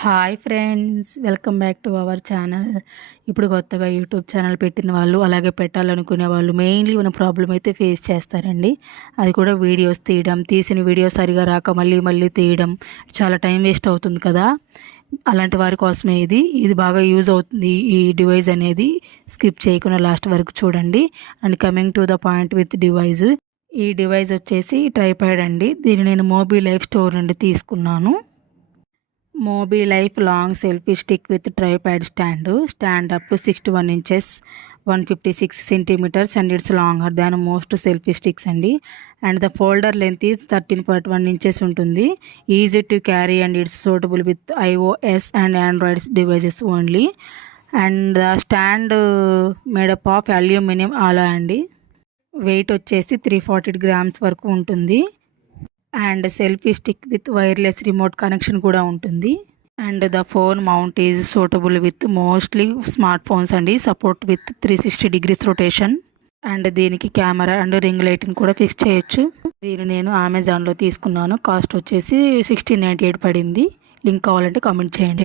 Hi friends welcome back to our channel. ఇప్పుడు కొత్తగా YouTube channel పెట్టిన వాళ్ళు అలాగే పెట్టాలనుకునే వాళ్ళు మెయిన్లీ ఉన్న ప్రాబ్లం అయితే ఫేస్ చేస్తారండి. అది కూడా వీడియోస్ తీయడం తీసిన వీడియో సరిగా రాక మళ్ళీ మళ్ళీ తీయడం చాలా టైం వేస్ట్ అవుతుంది కదా. అలాంటి వారి కోసమే ఇది. ఇది బాగా యూజ్ అవుతుంది ఈ డివైస్ అనేది. స్కిప్ చేయకుండా లాస్ట్ వరకు చూడండి. And coming to the point with device. ఈ డివైస్ వచ్చేసి ట్రైపాడ్ అండి. దీన్ని నేను మోబీ లైఫ్ స్టోర్ నుండి తీసుకున్నాను. Mobi Life long selfie stick with tripod stand. Stand up to sixty one inches one fifty six centimetres and it's longer than most selfie sticks అండి. And the folder length is thirteen point one inches ఉంటుంది. Easy to carry and it's suitable with iOS and Androids devices only. And the stand made up of aluminium ఆలా అండి. Weight వచ్చేసి three forty grams వరకు ఉంటుంది. And selfie stick with wireless remote connection కూడా ఉంటుంది. And the phone mount is suitable with mostly smart phones అండి. Support with three sixty degrees rotation. And దీనికి camera and ring lighting కూడా fix చేయొచ్చు. దీన్ని నేను అమెజాన్లో తీసుకున్నాను. కాస్ట్ వచ్చేసి సిక్స్టీన్ నైంటీ ఎయిట్ పడింది. లింక్ కావాలంటే కామెంట్ చేయండి.